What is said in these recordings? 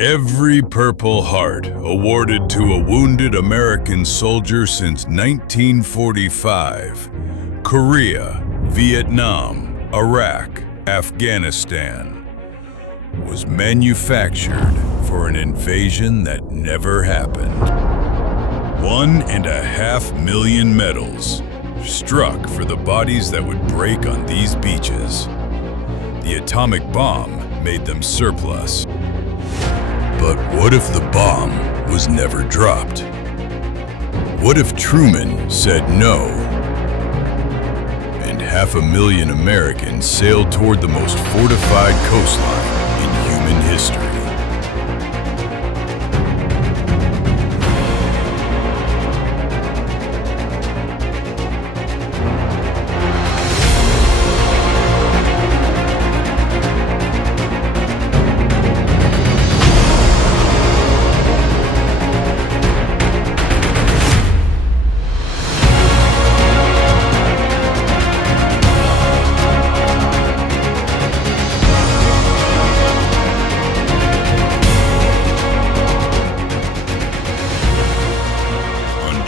Every Purple Heart awarded to a wounded American soldier since 1945. Korea, Vietnam, Iraq, Afghanistan was manufactured for an invasion that never happened. 1.5 million medals struck for the bodies that would break on these beaches. The atomic bomb made them surplus. But what if the bomb was never dropped? What if Truman said no? And 500,000 Americans sailed toward the most fortified coastline in human history.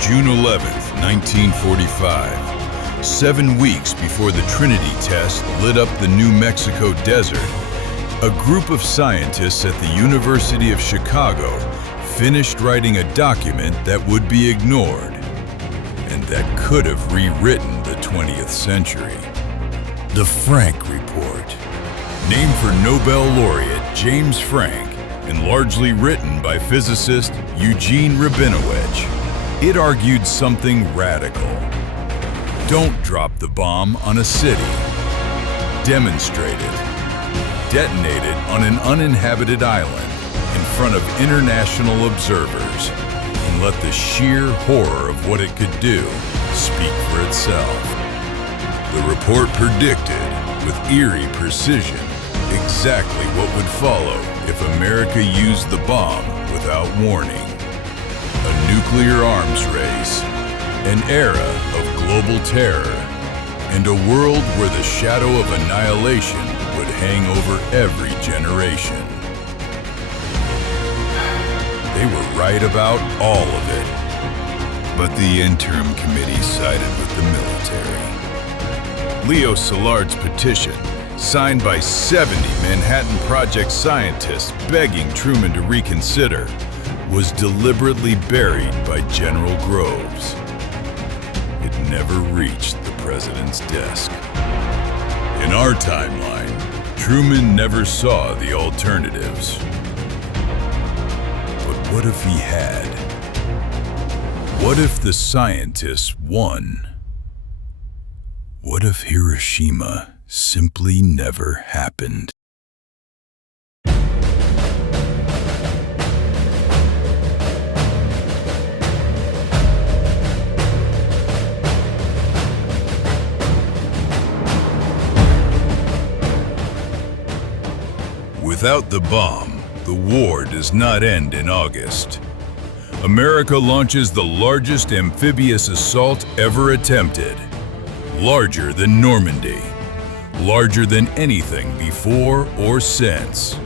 June 11th, 1945, 7 weeks before the Trinity test lit up the New Mexico desert, a group of scientists at the University of Chicago finished writing a document that would be ignored and that could have rewritten the 20th century. The Frank Report, named for Nobel laureate James Frank and largely written by physicist Eugene Rabinowitz. It argued something radical. Don't drop the bomb on a city. Demonstrate it. Detonate it on an uninhabited island in front of international observers and let the sheer horror of what it could do speak for itself. The report predicted with eerie precision exactly what would follow if America used the bomb without warning. A nuclear arms race, an era of global terror, and a world where the shadow of annihilation would hang over every generation. They were right about all of it, but the interim committee sided with the military. Leo Szilard's petition, signed by 70 Manhattan Project scientists begging Truman to reconsider, was deliberately buried by General Groves. It never reached the president's desk. In our timeline, Truman never saw the alternatives. But what if he had? What if the scientists won? What if Hiroshima simply never happened? Without the bomb, the war does not end in August. America launches the largest amphibious assault ever attempted. Larger than Normandy. Larger than anything before or since.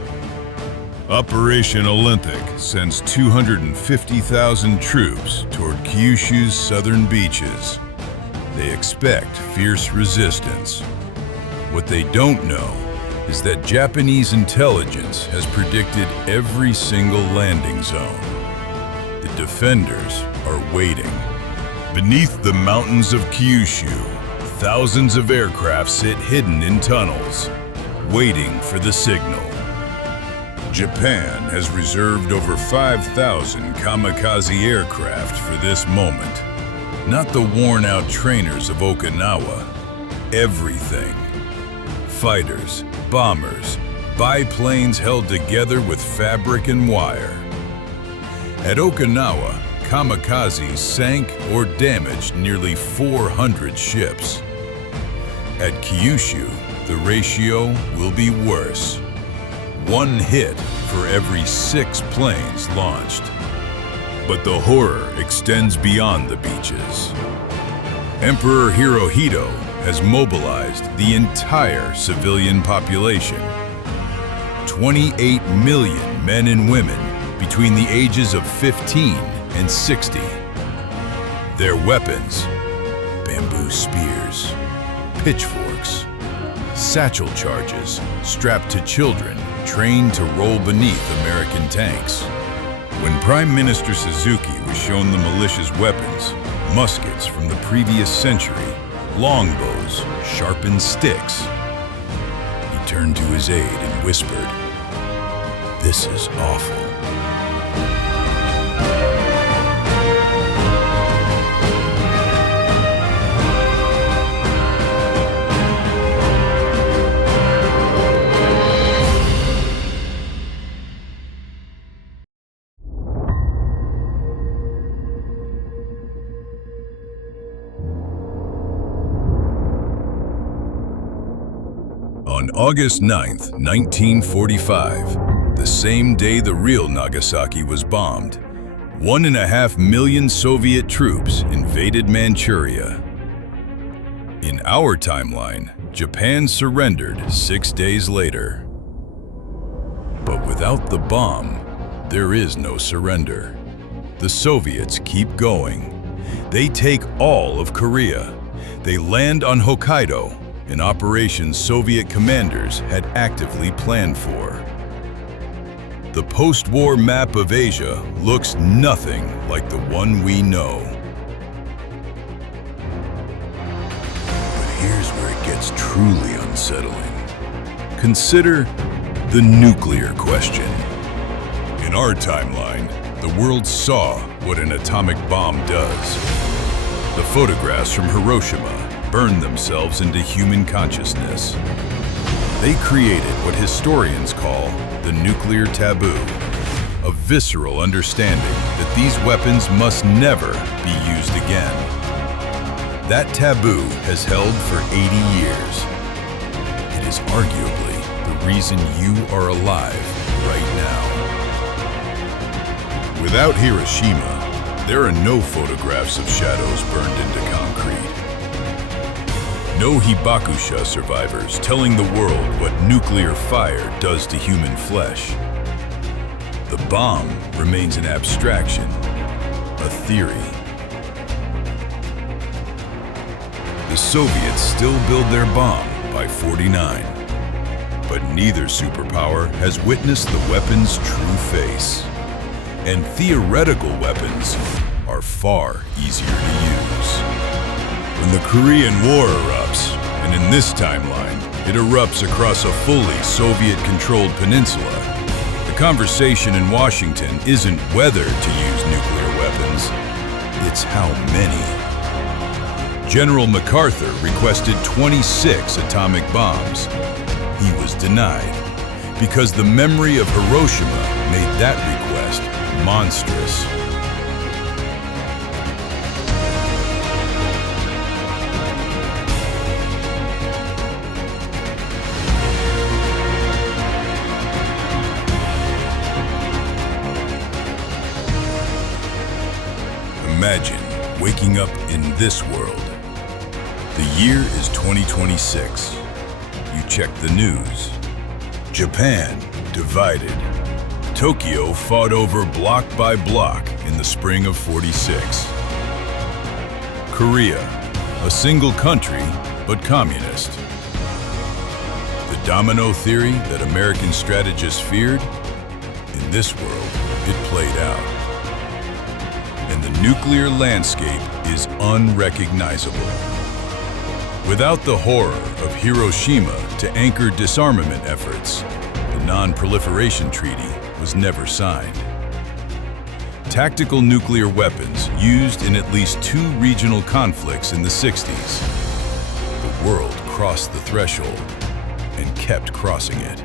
Operation Olympic sends 250,000 troops toward Kyushu's southern beaches. They expect fierce resistance. What they don't know is that Japanese intelligence has predicted every single landing zone. The defenders are waiting. Beneath the mountains of Kyushu, thousands of aircraft sit hidden in tunnels, waiting for the signal. Japan has reserved over 5,000 kamikaze aircraft for this moment. Not the worn-out trainers of Okinawa. Everything. Fighters, bombers, biplanes held together with fabric and wire. At Okinawa, kamikazes sank or damaged nearly 400 ships. At Kyushu, the ratio will be worse. 1 hit for every 6 planes launched. But the horror extends beyond the beaches. Emperor Hirohito has mobilized the entire civilian population. 28 million men and women between the ages of 15 and 60. Their weapons: bamboo spears, pitchforks, satchel charges strapped to children trained to roll beneath American tanks. When Prime Minister Suzuki was shown the militia's weapons, muskets from the previous century, longbows, sharpened sticks, he turned to his aide and whispered, "This is awful." On August 9th, 1945, the same day the real Nagasaki was bombed, 1.5 million Soviet troops invaded Manchuria. In our timeline, Japan surrendered 6 days later. But without the bomb, there is no surrender. The Soviets keep going. They take all of Korea. They land on Hokkaido, an operation Soviet commanders had actively planned for. The post-war map of Asia looks nothing like the one we know. But here's where it gets truly unsettling. Consider the nuclear question. In our timeline, the world saw what an atomic bomb does. The photographs from Hiroshima burned themselves into human consciousness. They created what historians call the nuclear taboo, a visceral understanding that these weapons must never be used again. That taboo has held for 80 years. It is arguably the reason you are alive right now. Without Hiroshima, there are no photographs of shadows burned into concrete. No hibakusha survivors telling the world what nuclear fire does to human flesh. The bomb remains an abstraction, a theory. The Soviets still build their bomb by 49, but neither superpower has witnessed the weapon's true face. And theoretical weapons are far easier to use. When the Korean War erupts, and in this timeline, it erupts across a fully Soviet-controlled peninsula, the conversation in Washington isn't whether to use nuclear weapons, it's how many. General MacArthur requested 26 atomic bombs. He was denied, because the memory of Hiroshima made that request monstrous. Imagine waking up in this world. The year is 2026. You check the news. Japan divided. Tokyo fought over block by block in the spring of '46. Korea, a single country but communist. The domino theory that American strategists feared? In this world, it played out. And the nuclear landscape is unrecognizable. Without the horror of Hiroshima to anchor disarmament efforts, the Non-Proliferation Treaty was never signed. Tactical nuclear weapons used in at least 2 regional conflicts in the '60s. The world crossed the threshold and kept crossing it.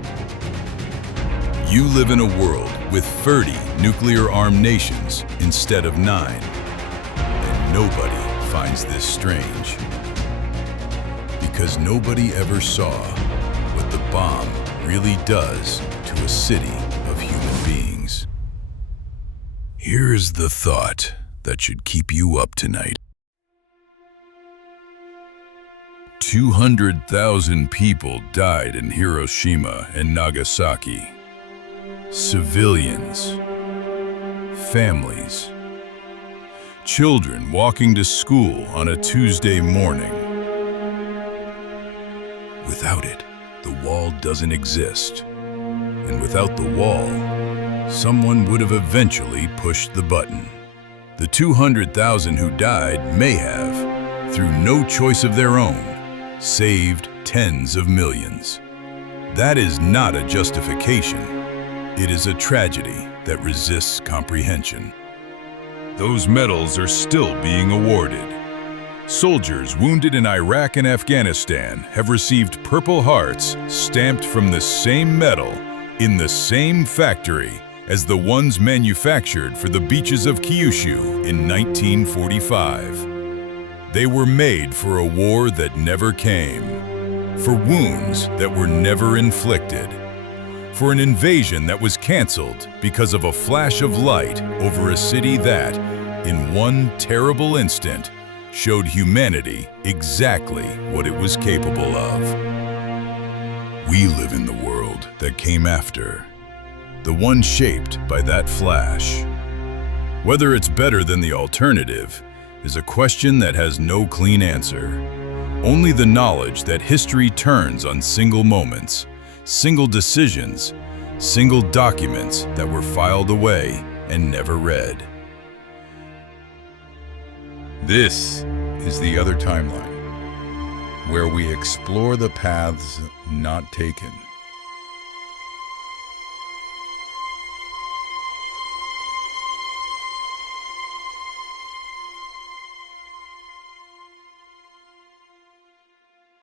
You live in a world with 30 nuclear-armed nations instead of 9, and nobody finds this strange. Because nobody ever saw what the bomb really does to a city of human beings. Here's the thought that should keep you up tonight. 200,000 people died in Hiroshima and Nagasaki. Civilians, families, children walking to school on a Tuesday morning. Without it, the wall doesn't exist. And without the wall, someone would have eventually pushed the button. The 200,000 who died may have, through no choice of their own, saved tens of millions. That is not a justification. It is a tragedy that resists comprehension. Those medals are still being awarded. Soldiers wounded in Iraq and Afghanistan have received Purple Hearts stamped from the same metal in the same factory as the ones manufactured for the beaches of Kyushu in 1945. They were made for a war that never came, for wounds that were never inflicted, for an invasion that was canceled because of a flash of light over a city that, in one terrible instant, showed humanity exactly what it was capable of. We live in the world that came after, the one shaped by that flash. Whether it's better than the alternative is a question that has no clean answer. Only the knowledge that history turns on single moments, single decisions, single documents that were filed away and never read. This is The Other Timeline, where we explore the paths not taken.